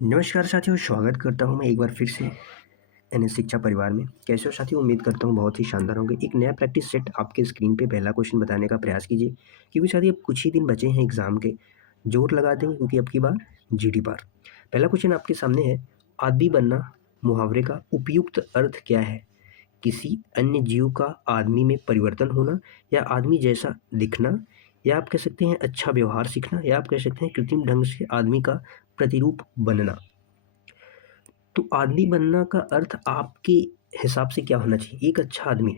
नमस्कार साथियों, स्वागत करता हूँ मैं एक बार फिर से एनएस शिक्षा परिवार में। कैसे हो साथियों? उम्मीद करता हूँ बहुत ही शानदार होंगे। एक नया प्रैक्टिस सेट आपके स्क्रीन पे पहला क्वेश्चन बताने का प्रयास कीजिए, क्योंकि साथियों अब कुछ ही दिन बचे हैं एग्जाम के। जोर लगा देंगे क्योंकि अब की बार जीडी बार। पहला क्वेश्चन आपके सामने है, आदमी बनना मुहावरे का उपयुक्त अर्थ क्या है? किसी अन्य जीव का आदमी में परिवर्तन होना, या आदमी जैसा दिखना, या आप कह सकते हैं अच्छा व्यवहार सीखना, या आप कह सकते हैं कृत्रिम ढंग से आदमी का प्रतिरूप बनना। तो आदमी बनना का अर्थ आपके हिसाब से क्या होना चाहिए? एक अच्छा आदमी,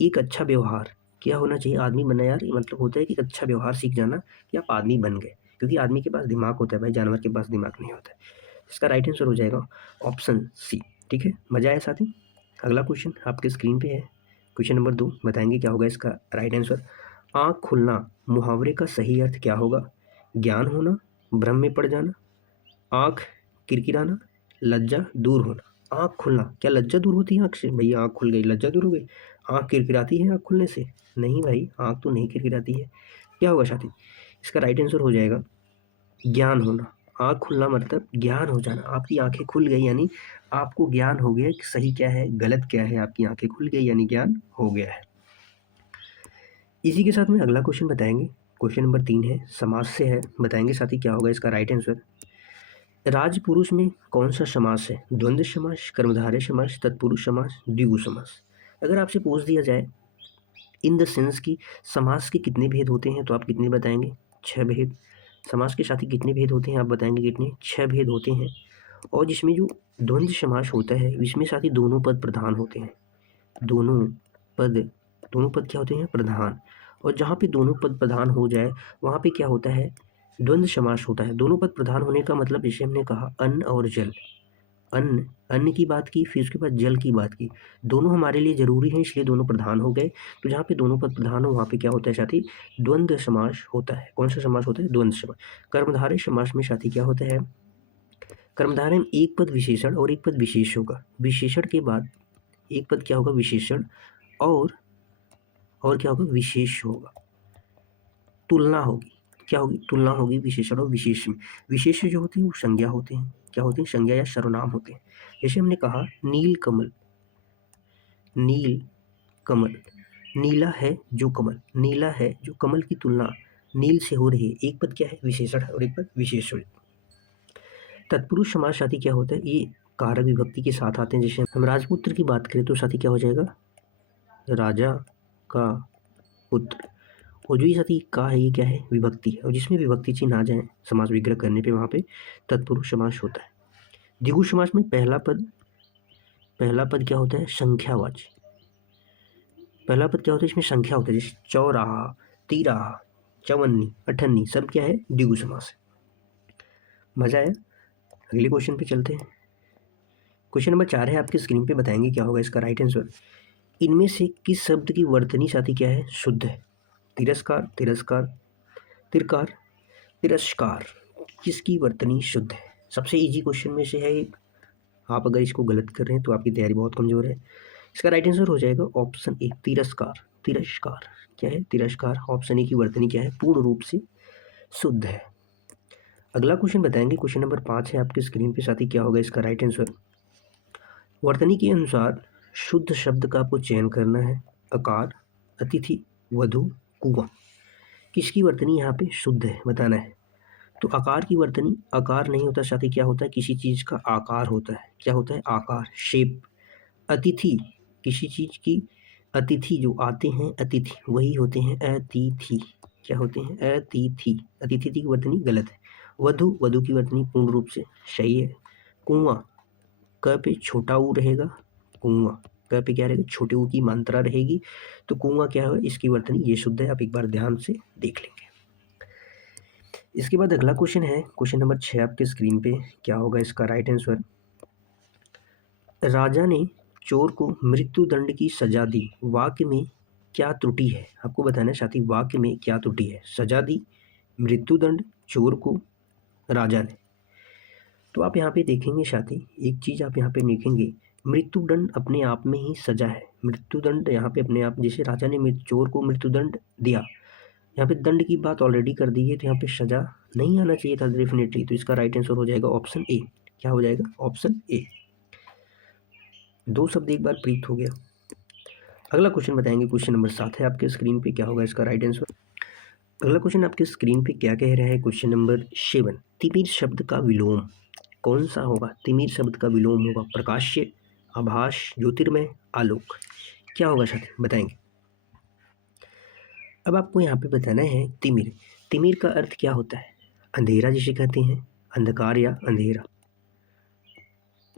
एक अच्छा व्यवहार क्या होना चाहिए? आदमी बनना यार ये मतलब होता है कि अच्छा व्यवहार सीख जाना कि आप आदमी बन गए, क्योंकि आदमी के पास दिमाग होता है भाई, जानवर के पास दिमाग नहीं होता है। इसका राइट आंसर हो जाएगा ऑप्शन सी। ठीक है, मजा आया साथी? अगला क्वेश्चन आपके स्क्रीन पे है, क्वेश्चन नंबर 2। बताएंगे क्या होगा इसका राइट आंसर। आँख खुलना मुहावरे का सही अर्थ क्या होगा? ज्ञान होना, भ्रम में पड़ जाना, आँख किरकिराना, लज्जा दूर होना। आँख खुलना, क्या लज्जा दूर होती है आँख से? भैया आँख खुल गई, लज्जा दूर हो गई। आँख किरकिराती है आँख खुलने से? नहीं भाई, आँख तो नहीं किरकिराती है। क्या होगा साथी? इसका राइट आंसर हो जाएगा ज्ञान होना। आँख खुलना मतलब ज्ञान हो जाना। आपकी आँखें खुल गई यानी आपको ज्ञान हो गया कि सही क्या है, गलत क्या है। आपकी आँखें खुल गई यानी ज्ञान हो गया है। इसी के साथ में अगला क्वेश्चन बताएंगे। क्वेश्चन नंबर 3 है, समास से है। बताएंगे साथी क्या होगा इसका राइट आंसर। राजपुरुष में कौन सा समास है? द्वंद्व समास, कर्मधारय समास, तत्पुरुष समास, द्विगु समास। अगर आपसे पूछ दिया जाए इन द सेंस की समास के कितने भेद होते हैं, तो आप कितने बताएंगे? 6 भेद। समास के साथ ही कितने भेद होते हैं, आप बताएंगे कितने? 6 भेद होते हैं। और जिसमें जो द्वंद्व समास होता है इसमें साथ ही दोनों पद प्रधान होते हैं। दोनों पद, दोनों पद क्या होते हैं? प्रधान। और जहाँ पे दोनों पद प्रधान हो जाए वहाँ पे क्या होता है? द्वंद्व समास होता है। दोनों पद प्रधान होने का मतलब जैसे हमने कहा अन्न और जल। अन्न, अन्न की बात की, फिर उसके बाद जल की बात की। दोनों हमारे लिए ज़रूरी हैं, इसलिए दोनों प्रधान हो गए। तो जहाँ पे दोनों पद प्रधान हो वहाँ पे क्या होता है साथी? द्वंद्व समास होता है। कौन सा समास होता है? द्वंद्व समास। कर्मधारय समास में साथी क्या होता है? कर्मधारय में एक पद विशेषण और एक पद विशेष होगा। विशेषण के बाद एक पद क्या होगा? विशेषण। और क्या होगा? विशेष होगा। तुलना होगी। क्या होगी? तुलना होगी विशेषण और विशेष में। विशेष जो होते हैं वो संज्ञा होते हैं। क्या होते हैं? संज्ञा या सर्वनाम होते हैं। जैसे हमने कहा नील कमल, नील कमल, नीला है जो कमल, नीला है जो कमल की तुलना नील से हो रही है। एक पद क्या है? विशेषण है और एक पद विशेष है। तत्पुरुष समास साथी क्या होता है? ये कारक विभक्ति के साथ आते हैं। जैसे हम राजपुत्र की बात करें तो साथी क्या हो जाएगा? राजा का पुत्र। और जो ये साथी का है ये क्या है? विभक्ति है। और जिसमें विभक्ति चिन्ह आ जाए समास विग्रह करने पे वहाँ पे तत्पुरुष समास होता है। द्विगु समास में पहला पद क्या होता है? संख्यावाची। पहला पद क्या होता है? इसमें संख्या होता है। जैसे चौराहा, तिराहा, चवन्नी, अठन्नी, सब क्या है? द्विगु समास है। मजा आया? अगले क्वेश्चन पे चलते हैं। क्वेश्चन नंबर 4 है आपकी स्क्रीन पे। बताएंगे क्या होगा इसका राइट आंसर। इनमें से किस शब्द की वर्तनी साथी क्या है? शुद्ध है? तिरस्कार, तिरस्कार, तिरकार, तिरस्कार, किसकी वर्तनी शुद्ध है? सबसे इजी क्वेश्चन में से है एक। आप अगर इसको गलत कर रहे हैं तो आपकी तैयारी बहुत कमजोर है। इसका राइट आंसर हो जाएगा ऑप्शन ए, तिरस्कार। तिरस्कार क्या है? तिरस्कार। ऑप्शन ए की वर्तनी क्या है? पूर्ण रूप से शुद्ध है। अगला क्वेश्चन बताएंगे। क्वेश्चन नंबर 5 है आपकी स्क्रीन पे साथी। क्या होगा इसका राइट आंसर। वर्तनी के अनुसार शुद्ध शब्द का आपको चयन करना है। अकार, अतिथि, वधु, कुआं, किसकी वर्तनी यहाँ पे शुद्ध है बताना है। तो आकार की वर्तनी, आकार नहीं होता साथी, क्या होता है? किसी चीज़ का आकार होता है। क्या होता है? आकार, शेप। अतिथि, किसी चीज़ की, अतिथि जो आते हैं अतिथि वही होते हैं अतिथि। क्या होते हैं? अतिथि। अतिथि की वर्तनी गलत है। वधु, वधु की वर्तनी पूर्ण रूप से सही है। कुआं, क पे छोटा ऊ रहेगा। कुआं, क पे क्या रहेगा? छोटे ऊ की मात्रा रहेगी। तो कुआं क्या है? इसकी वर्तनी ये शुद्ध है। आप एक बार ध्यान से देख लेंगे। इसके बाद अगला क्वेश्चन है, क्वेश्चन नंबर 6 आपके स्क्रीन पे। क्या होगा इसका राइट आंसर। राजा ने चोर को मृत्यु दंड की सजा दी, वाक्य में क्या त्रुटि है? आपको बताना है साथी, वाक्य में क्या त्रुटि है? सजा दी, मृत्यु दंड, चोर को, राजा ने। तो आप यहाँ पे देखेंगे साथी, एक चीज आप यहाँ पे देखेंगे, मृत्यु दंड अपने आप में ही सजा है। मृत्यु दंड यहाँ पे अपने आप, जैसे राजा ने चोर को मृत्यु दंड दिया, यहाँ पे दंड की बात ऑलरेडी कर दी है, तो यहाँ पे सजा नहीं आना चाहिए था डेफिनेटली। तो इसका राइट आंसर हो जाएगा ऑप्शन ए, क्या हो जाएगा? Option A. 2 शब्द एक बार प्रयुक्त हो गया। अगला क्वेश्चन बताएंगे, क्वेश्चन नंबर 7 है आपके स्क्रीन पे, क्या होगा इसका राइट आंसर? अगला क्वेश्चन आपके स्क्रीन पे क्या कह रहा है? क्वेश्चन नंबर 7, तिमिर शब्द का विलोम कौन सा होगा? तिमिर शब्द का विलोम होगा प्रकाश्य, आभास, ज्योतिर्मय, आलोक। क्या होगा साथी? बताएंगे। अब आपको यहाँ पे बताना है तिमिर। तिमिर का अर्थ क्या होता है? अंधेरा जिसे कहते हैं, अंधकार या अंधेरा,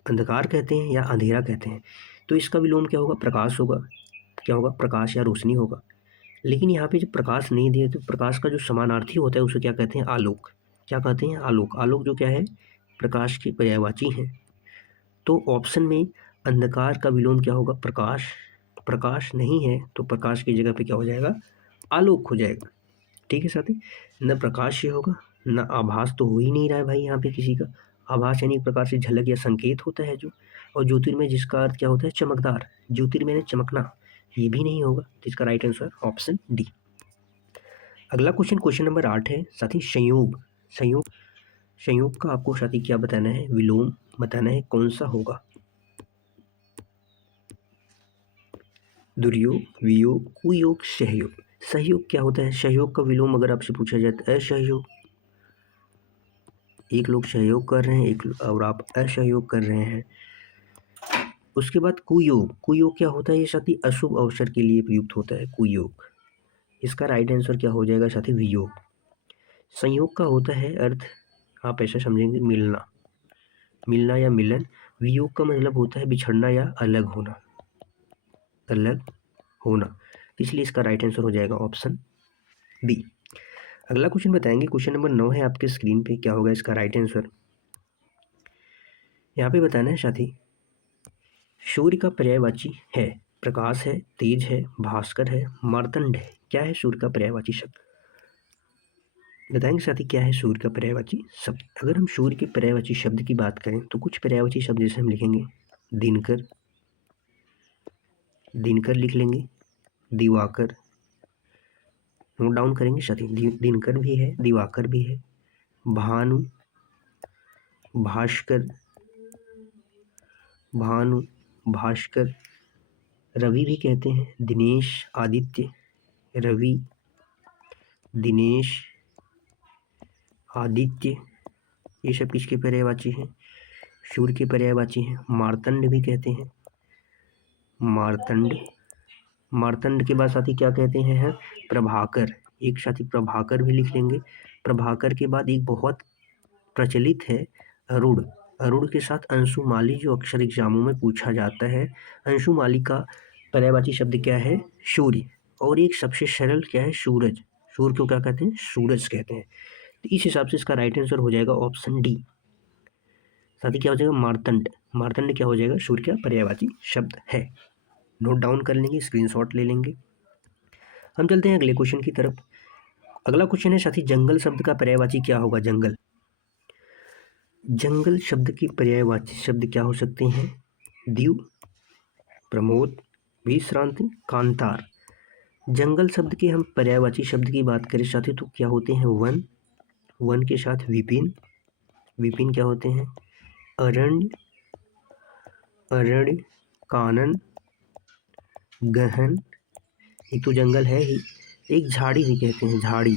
अंधकार कहते हैं या अंधेरा कहते हैं। तो इसका विलोम क्या होगा? प्रकाश होगा। क्या होगा? प्रकाश या रोशनी होगा। लेकिन यहाँ पे जब प्रकाश नहीं दिया तो प्रकाश का जो समानार्थी होता है उसे क्या कहते हैं? आलोक। क्या कहते हैं? आलोक। आलोक जो क्या है? प्रकाश की पर्यायवाची है। तो ऑप्शन में अंधकार का विलोम क्या होगा? प्रकाश। प्रकाश नहीं है तो प्रकाश की जगह पे क्या हो जाएगा? आलोक हो जाएगा। ठीक है साथी, न प्रकाश ये होगा न आभास, तो हो ही नहीं रहा है भाई यहाँ पे किसी का। आभास यानी एक प्रकार से झलक या संकेत होता है जो, और ज्योतिर्मय जिसका अर्थ क्या होता है? चमकदार। ज्योतिर्मय ने चमकना, ये भी नहीं होगा। तो इसका राइट आंसर ऑप्शन डी। अगला क्वेश्चन, क्वेश्चन नंबर 8 है साथी, संयोग। संयोग, संयोग का आपको साथी क्या बताना है? विलोम बताना है, कौन सा होगा? दुर्योग, वियोग, कुयोग, सहयोग। सहयोग क्या होता है? सहयोग का विलोम अगर आपसे पूछा जाए तो असहयोग। एक लोग सहयोग कर रहे हैं, एक और आप असहयोग कर रहे हैं। उसके बाद कुयोग। कुयोग क्या होता है? ये साथी अशुभ अवसर के लिए प्रयुक्त होता है कुयोग। इसका राइट आंसर क्या हो जाएगा साथी? वियोग। संयोग का होता है अर्थ, आप ऐसा समझेंगे, मिलना, मिलना या मिलन। वियोग का मतलब होता है बिछड़ना या अलग होना, अलग होना। इसलिए इसका राइट आंसर हो जाएगा ऑप्शन बी। अगला क्वेश्चन बताएंगे, क्वेश्चन नंबर 9 है आपके स्क्रीन पे, क्या होगा इसका राइट आंसर? यहाँ पे बताना है साथी, सूर्य का पर्यायवाची है, प्रकाश है, तेज है, भास्कर है, मार्तंड है। क्या है सूर्य का पर्यायवाची शब्द? बताएंगे साथी क्या है सूर्य का पर्यायवाची शब्द? अगर हम सूर्य के पर्यायवाची शब्द की बात करें तो कुछ पर्यायवाची शब्द जैसे हम लिखेंगे दिनकर, दिनकर लिख लेंगे, दिवाकर, नोट डाउन करेंगे साथी। दिनकर भी है, दिवाकर भी है, भानु, भास्कर, भानु, भास्कर, रवि भी कहते हैं, दिनेश, आदित्य, रवि, दिनेश, आदित्य, ये सब किसके पर्यायवाची हैं? सूर्य के पर्यायवाची हैं। मार्तंड भी कहते हैं, मार्तंड। मार्तंड के बाद साथी क्या कहते हैं? प्रभाकर। एक साथी प्रभाकर भी लिख लेंगे। प्रभाकर के बाद एक बहुत प्रचलित है अरुण। अरुण के साथ अंशुमाली, जो अक्सर एग्जामों में पूछा जाता है। अंशुमाली का पर्यायवाची शब्द क्या है? सूर्य। और एक सबसे सरल क्या है? सूरज। सूर्य को क्या कहते हैं? सूरज कहते हैं। तो इस हिसाब से इसका राइट आंसर हो जाएगा ऑप्शन डी। साथ ही क्या हो जाएगा? मार्तंड। मार्तंड क्या हो जाएगा? सूर्य का पर्यायवाची शब्द है। नोट डाउन कर लेंगे, स्क्रीनशॉट ले लेंगे। हम चलते हैं अगले क्वेश्चन की तरफ। अगला क्वेश्चन है साथी, जंगल शब्द का पर्यायवाची क्या होगा? जंगल। जंगल शब्द की पर्यायवाची शब्द क्या हो सकते हैं? दीव, प्रमोद, विश्रांति, कांतार। जंगल शब्द के हम पर्यायवाची शब्द की बात करें साथी तो क्या होते हैं? वन, वन के साथ विपिन, विपिन क्या होते हैं? अरण्य, अरण्य, कानन, गहन, एक तो जंगल है ही, एक झाड़ी भी कहते हैं, झाड़ी,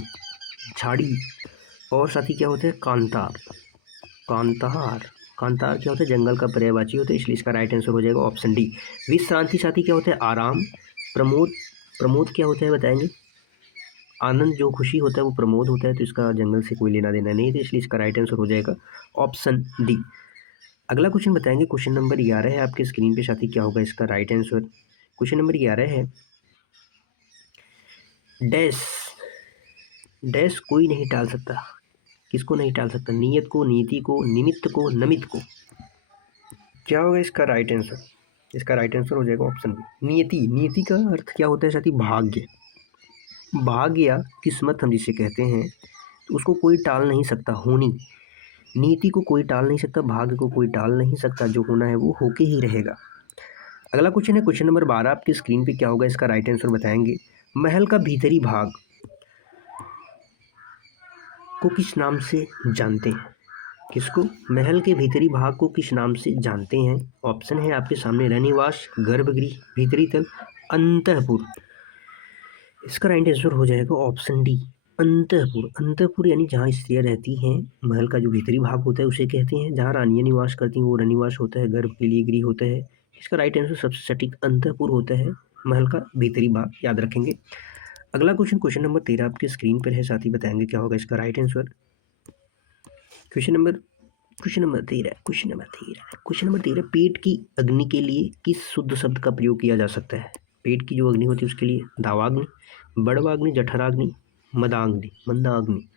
झाड़ी। और साथी क्या होते हैं? कांतार, कांतार। कांतार क्या होता है? जंगल का पर्यायवाची होता है, इसलिए इसका राइट आंसर हो जाएगा ऑप्शन डी। विश्रांति साथी क्या होता है? आराम। प्रमोद, प्रमोद क्या होता है बताएंगे? आनंद, जो खुशी होता है वो प्रमोद होता है, तो इसका जंगल से कोई लेना देना नहीं है, तो इसलिए इसका राइट आंसर हो जाएगा ऑप्शन डी। अगला क्वेश्चन बताएंगे, क्वेश्चन नंबर 11 है आपके स्क्रीन पे साथी, क्या होगा इसका राइट आंसर? क्वेश्चन नंबर 11 है, डैश, डैश कोई नहीं टाल सकता। किसको नहीं टाल सकता? नियत को, नीति को, निमित्त को, नमित को। क्या होगा इसका राइट आंसर? इसका राइट आंसर हो जाएगा ऑप्शन बी, नियति। नियति का अर्थ क्या होता है साथी? भाग्य। भाग्य या किस्मत हम जिसे कहते हैं, तो उसको कोई टाल नहीं सकता, होनी। नीति को कोई टाल नहीं सकता, भाग्य को कोई टाल नहीं सकता, जो होना है वो होके ही रहेगा। अगला क्वेश्चन है क्वेश्चन नंबर 12 आपकी स्क्रीन पे, क्या होगा इसका राइट आंसर बताएंगे? महल का भीतरी भाग को किस नाम से जानते हैं? किसको? महल के भीतरी भाग को किस नाम से जानते हैं? ऑप्शन है आपके सामने रनिवास, गर्भगृह, भीतरी तल, अंतःपुर। इसका राइट आंसर हो जाएगा ऑप्शन डी, अंतःपुर। अंतःपुर यानी जहाँ स्त्रियाँ रहती हैं, महल का जो भीतरी भाग होता है उसे कहते हैं। जहाँ रानियाँ निवास करती हैं वो रनिवास होता है, गर्भ के लिए गृह होता है। इसका राइट आंसर सबसे सटीक अंतःपुर होता है, महल का भीतरी भाग, याद रखेंगे। अगला क्वेश्चन नंबर 13 आपके स्क्रीन पर है, साथ ही बताएंगे क्या होगा इसका राइट आंसर। क्वेश्चन नंबर 13, पेट की अग्नि के लिए किस शुद्ध शब्द का प्रयोग किया जा सकता है? पेट की जो अग्नि होती है उसके लिए दावाग्नि, बड़वाग्नि, जठराग्नि, मंदाग्नि।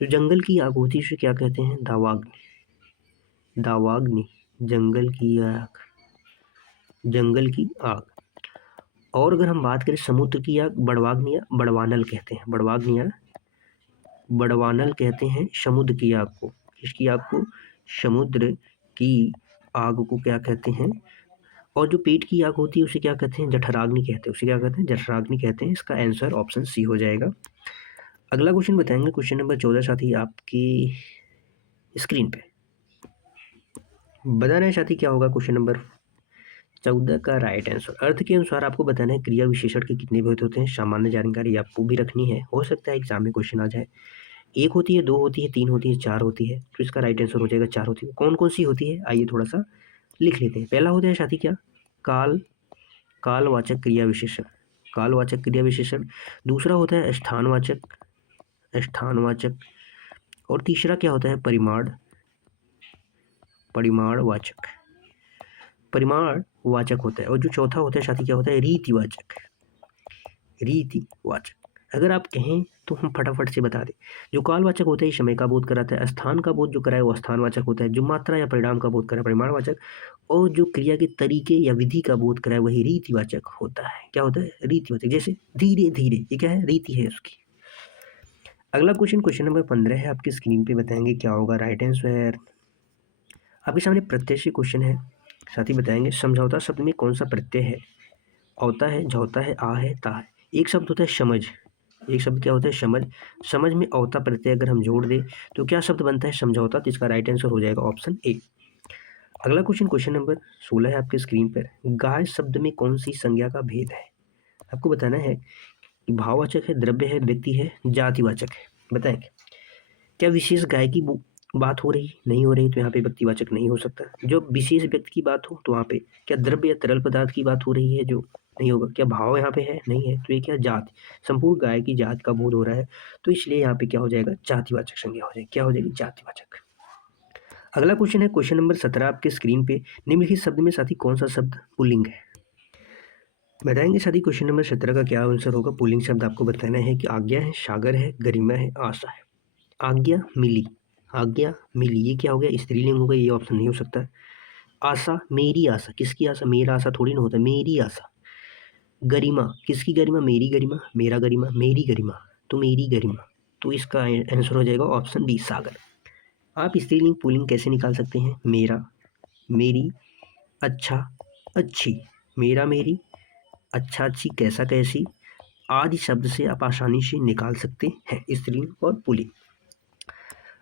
जो जंगल की आग होती है उसे क्या कहते हैं? दावाग्नि, जंगल की आग। और अगर हम बात करें समुद्र की आग, बड़वाग्नि या बड़वानल कहते हैं। बड़वानल कहते हैं समुद्र की आग को। किसकी आग को? समुद्र की आग को क्या कहते हैं? और जो पेट की आग होती है उसे क्या कहते हैं? जठराग्नि कहते हैं। जठराग्नि कहते हैं। इसका आंसर ऑप्शन सी हो जाएगा। अगला क्वेश्चन बताएंगे, क्वेश्चन नंबर 14 साथी आपकी स्क्रीन पे। बताना है साथी क्या होगा क्वेश्चन नंबर 14 का राइट आंसर। अर्थ के अनुसार आपको बताना है क्रिया विशेषण के कितने भेद होते हैं। सामान्य जानकारी आपको भी रखनी है, हो सकता है एग्जाम में क्वेश्चन आ जाए। एक होती है, दो होती है, तीन होती है, चार होती है। तो इसका राइट आंसर हो जाएगा चार होती है। कौन कौन सी होती है आइए थोड़ा सा लिख लेते हैं। पहला होता है साथी क्या? कालवाचक क्रिया विशेषण। दूसरा होता है स्थानवाचक। और तीसरा क्या होता है? परिमाणवाचक होता है। और जो चौथा होता है साथी क्या होता है? रीतिवाचक। अगर आप कहें तो हम फटाफट से बता दें। जो कालवाचक होता है ये समय का बोध कराता है। स्थान का बोध जो कराए वो स्थानवाचक होता है। जो मात्रा या परिणाम का बोध कराए परिमाणवाचक। और जो क्रिया के तरीके या विधि का बोध कराए वही रीतिवाचक होता है। क्या होता है? रीतिवाचक। जैसे धीरे धीरे, ये क्या है? रीति है उसकी। अगला क्वेश्चन नंबर 15 है आपकी स्क्रीन पे। बताएंगे क्या होगा राइट आंसर। आपके सामने प्रत्यय से क्वेश्चन है, साथ ही बताएंगे समझौता शब्द में कौन सा प्रत्यय है? औता है, झौता है, आ है, ता है। एक शब्द होता है समझ। एक शब्द क्या होता है? समझ में औता प्रत्यय अगर हम जोड़ दें तो क्या शब्द बनता है? समझौता। तो इसका राइट आंसर हो जाएगा ऑप्शन ए। अगला क्वेश्चन नंबर 16 है आपके स्क्रीन पर। गाय शब्द में कौन सी संज्ञा का भेद है? आपको बताना है कि भाववाचक है, द्रव्य है, व्यक्ति है, जातिवाचक है। बताएंगे क्या विशेष गाय की बात हो रही, नहीं हो रही, तो यहाँ पे व्यक्तिवाचक नहीं हो सकता। जो विशेष व्यक्ति की बात हो तो वहाँ पे क्या द्रव्य या तरल पदार्थ की बात हो रही है, जो नहीं होगा। क्या भाव यहाँ पे है? नहीं है, तो ये क्या जात, संपूर्ण गाय की जात का बोध हो रहा है, तो इसलिए यहाँ पे क्या हो जाएगा? जातिवाचक संज्ञा हो जाएगी। क्या हो जाएगी? जातिवाचक। अगला क्वेश्चन है क्वेश्चन नंबर 17 आपके स्क्रीन पे। निम्नलिखित शब्द में साथी कौन सा शब्द पुल्लिंग है? बताएंगे साथी क्वेश्चन नंबर 17 का क्या आंसर होगा। पुल्लिंग शब्द आपको बताना है कि आज्ञा है, सागर है, गरिमा है, आशा है। आज्ञा मिली, ये क्या हो गया? स्त्रीलिंग हो गया, ये ऑप्शन नहीं हो सकता। आशा, मेरी आशा। किसकी आशा? मेरा आशा थोड़ी ना होता है, मेरी आशा। गरिमा, किसकी गरिमा? मेरी गरिमा, मेरा गरिमा, मेरी गरिमा, तो मेरी गरिमा। तो इसका आंसर हो जाएगा ऑप्शन बी, सागर। आप स्त्रीलिंग पुल्लिंग कैसे निकाल सकते हैं? मेरा, मेरी, अच्छा, अच्छी, मेरा, मेरी, अच्छा, अच्छी, कैसा, कैसी, आदि शब्द से आप आसानी से निकाल सकते हैं स्त्रीलिंग और पुल्लिंग।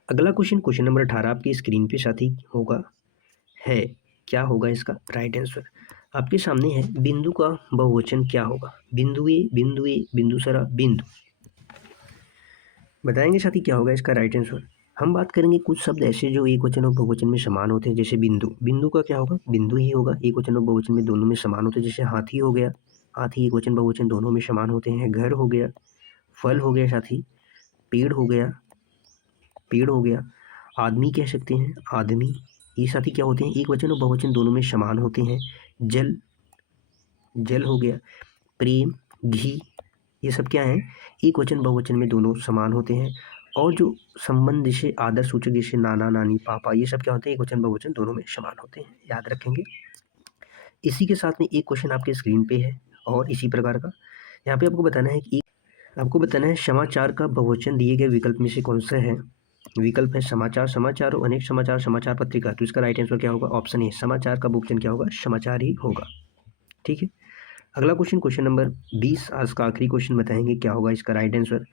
अगला क्वेश्चन नंबर 18 आपकी स्क्रीन पे साथी होगा है। क्या होगा इसका राइट आंसर? आपके सामने है, बिंदु का बहुवचन क्या होगा? बिंदुए, बिंदुए, बिंदुसरा, बिंदु। बताएंगे साथी क्या होगा इसका राइट आंसर। हम बात करेंगे कुछ शब्द ऐसे जो एक वचन और बहुवचन में समान होते हैं। जैसे बिंदु का क्या होगा? बिंदु ही होगा। एक वचन और बहुवचन में दोनों में समान होते हैं। जैसे हाथी हो गया, हाथी एक वचन बहुवचन दोनों में समान होते हैं। घर हो गया, फल हो गया साथी, पेड़ हो गया, आदमी कह सकते हैं, आदमी। ये साथी क्या होते हैं? एक वचन और बहुवचन दोनों में समान होते हैं। जल हो गया, प्रेम, घी, ये सब क्या है? एक वचन बहुवचन में दोनों समान होते हैं। और जो संबंध जैसे आदर सूचक जैसे नाना, नानी, पापा, ये सब क्या होते हैं? एक वचन बहुवचन दोनों में समान होते हैं, याद रखेंगे। इसी के साथ में एक क्वेश्चन आपके स्क्रीन पे है और इसी प्रकार का। यहाँ पे आपको बताना है कि समाचार का बहुवचन दिए गए विकल्प में से कौन सा है? विकल्प है समाचार और अनेक समाचार पत्रिका। तो इसका राइट आंसर क्या होगा? ऑप्शन ए, समाचार का बहुवचन क्या होगा? समाचार ही होगा। ठीक है। अगला क्वेश्चन नंबर 20 आज का आखिरी क्वेश्चन। बताएंगे क्या होगा इसका राइट आंसर।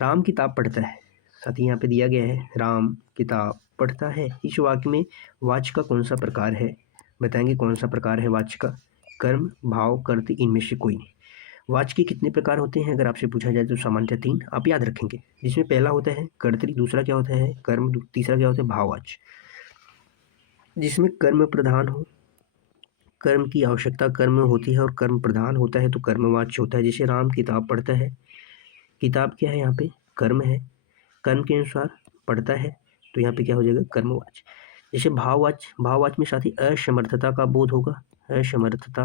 राम किताब पढ़ता है, साथ ही यहाँ पे दिया गया है राम किताब पढ़ता है। इस वाक्य में वाच्य का कौन सा प्रकार है? बताएंगे कौन सा प्रकार है वाच्य का? कर्म, भाव, कर्तृ, इनमें से कोई नहीं। वाच्य के कितने प्रकार होते हैं अगर आपसे पूछा जाए तो सामान्यतः 3 आप याद रखेंगे, जिसमें पहला होता है कर्तृ, दूसरा क्या होता है कर्म, तीसरा क्या होता है भाववाच्य। जिसमें कर्म प्रधान हो, कर्म की आवश्यकता कर्म में होती है और कर्म प्रधान होता है तो कर्मवाच्य होता है। जैसे राम किताब पढ़ता है, किताब क्या है यहाँ पे? कर्म है, कर्म के अनुसार पढ़ता है तो यहाँ पे क्या हो जाएगा? कर्मवाच्य। जैसे भाववाच्य, भाववाच्य में साथ ही असमर्थता का बोध होगा, असमर्थता,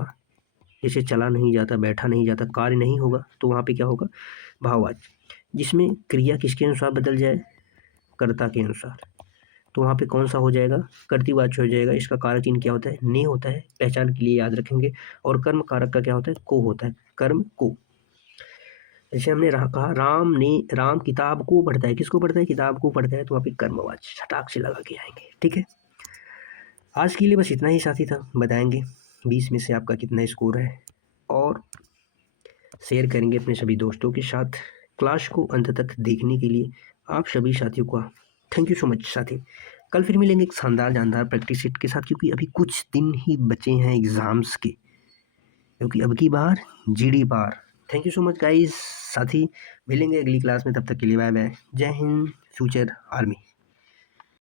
जैसे चला नहीं जाता, बैठा नहीं जाता, कार्य नहीं होगा तो वहाँ पे क्या होगा? भाववाच्य। जिसमें क्रिया किसके अनुसार बदल जाए? कर्ता के अनुसार, तो वहाँ पे कौन सा हो जाएगा? कर्तृवाच्य हो जाएगा। इसका कारक चिन्ह क्या होता है? ने होता है, पहचान के लिए याद रखेंगे। और कर्म कारक का क्या होता है? को होता है, कर्म को। जैसे हमने कहा राम किताब को पढ़ता है, किसको पढ़ता है? किताब को पढ़ता है, तो वहाँ पे कर्मवाच्य छटाक से लगा के आएंगे। ठीक है, आज के लिए बस इतना ही साथी था। बताएंगे 20 में से आपका कितना स्कोर है और शेयर करेंगे अपने सभी दोस्तों के साथ। क्लास को अंत तक देखने के लिए आप सभी साथियों का थैंक यू सो मच साथी। कल फिर मिलेंगे एक शानदार जानदार प्रैक्टिस सेट के साथ, क्योंकि अभी कुछ दिन ही बचे हैं एग्ज़ाम्स के, क्योंकि अब की बार जीडी बार। Thank you so much guys साथी, मिलेंगे अगली क्लास में, तब तक के लिए बाय बाय। जय हिंद फ्यूचर आर्मी।